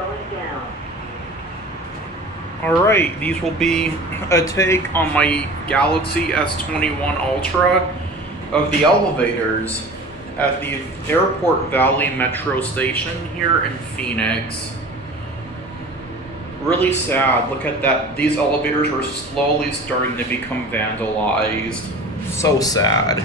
going down. Alright, these will be a take on my Galaxy S21 Ultra of the elevators at the Airport Valley Metro station here in Phoenix. Really sad. Look at that. These elevators are slowly starting to become vandalized. So sad.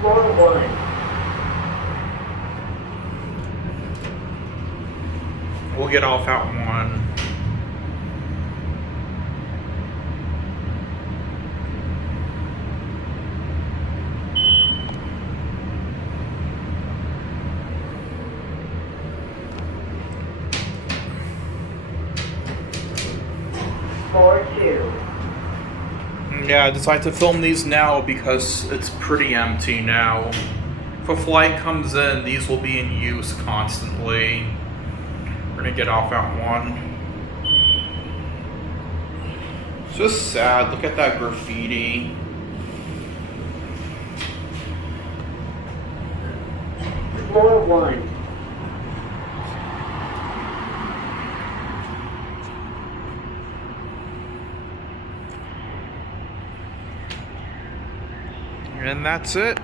Floor 1. We'll get off at 1. Floor 2. Yeah, I decided to film these now because it's pretty empty now. If a flight comes in, these will be in use constantly. We're gonna get off at 1. It's just sad. Look at that graffiti. Floor 1. And that's it.